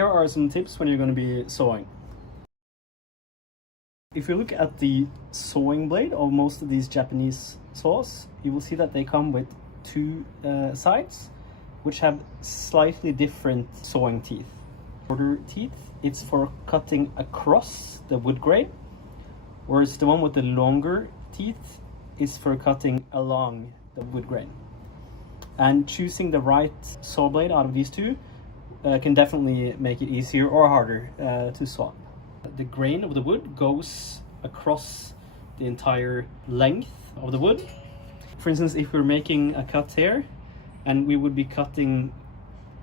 Here are some tips when you're going to be sewing. If you look at the sewing blade of most of these Japanese saws, you will see that they come with two sides, which have slightly different sewing teeth. Shorter teeth, it's for cutting across the wood grain, whereas the one with the longer teeth is for cutting along the wood grain. And choosing the right saw blade out of these two can definitely make it easier or harder to saw. The grain of the wood goes across the entire length of the wood. For instance, if we're making a cut here and we would be cutting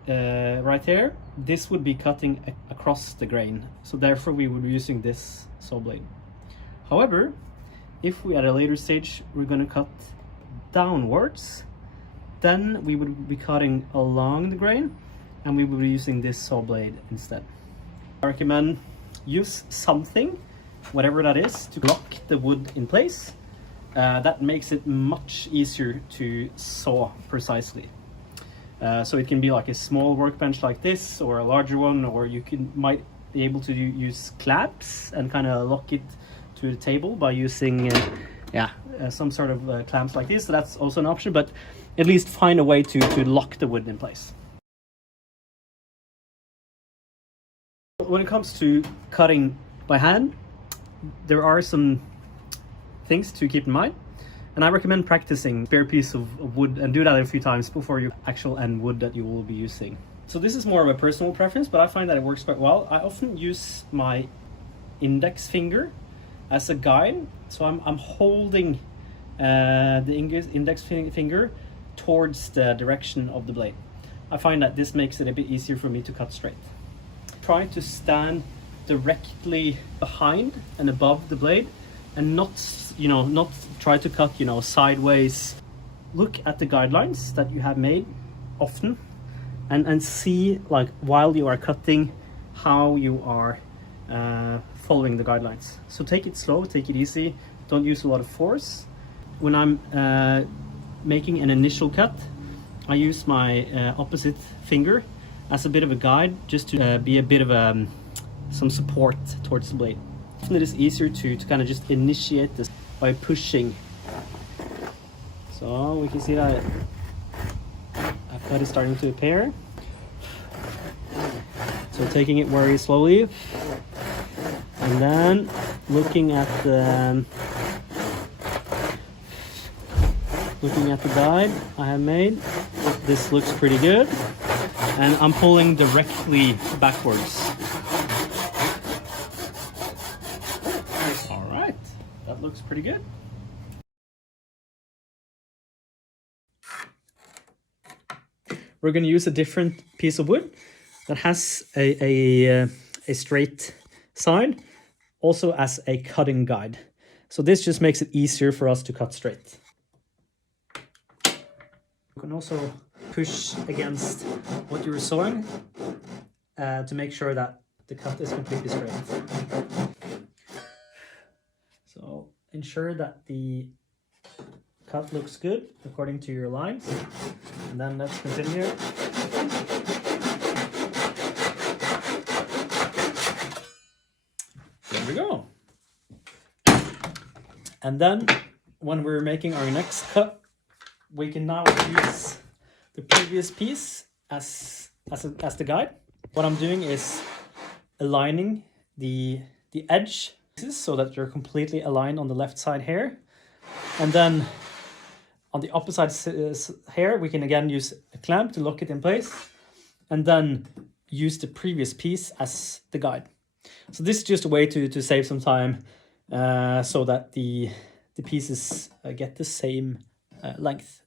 right here, this would be cutting across the grain. So therefore we would be using this saw blade. However, if we at a later stage we're going to cut downwards, then we would be cutting along the grain and we would be using this saw blade instead. I recommend use something, whatever that is, to lock the wood in place. That makes it much easier to saw precisely. So it can be like a small workbench like this, or a larger one, or you might be able to use clamps and kind of lock it to the table by using some sort of clamps like this. So that's also an option, but at least find a way to lock the wood in place. When it comes to cutting by hand, there are some things to keep in mind, and I recommend practicing a spare piece of wood and do that a few times before you actual end wood that you will be using. So this is more of a personal preference, but I find that it works quite well. I often use my index finger as a guide, so I'm holding the index finger towards the direction of the blade. I find that this makes it a bit easier for me to cut straight. Try to stand directly behind and above the blade, and not try to cut sideways. Look at the guidelines that you have made often, and see, like, while you are cutting, how you are following the guidelines. So take it slow, take it easy, don't use a lot of force. When I'm making an initial cut, I use my opposite finger as a bit of a guide, just to be a bit of some support towards the blade. It is easier to kind of just initiate this by pushing. So we can see that our cut is starting to appear. So taking it very slowly, and then looking at the guide I have made. This looks pretty good, and I'm pulling directly backwards. All right, that looks pretty good. We're going to use a different piece of wood that has a straight side, also as a cutting guide. So this just makes it easier for us to cut straight. You can also push against what you're sewing to make sure that the cut is completely straight. So ensure that the cut looks good according to your lines, and then let's continue. There we go. And then when we're making our next cut, we can now use the previous piece as the guide. What I'm doing is aligning the edge so that you're completely aligned on the left side here, and then on the opposite here we can again use a clamp to lock it in place, and then use the previous piece as the guide. So this is just a way to save some time, so that the pieces get the same length.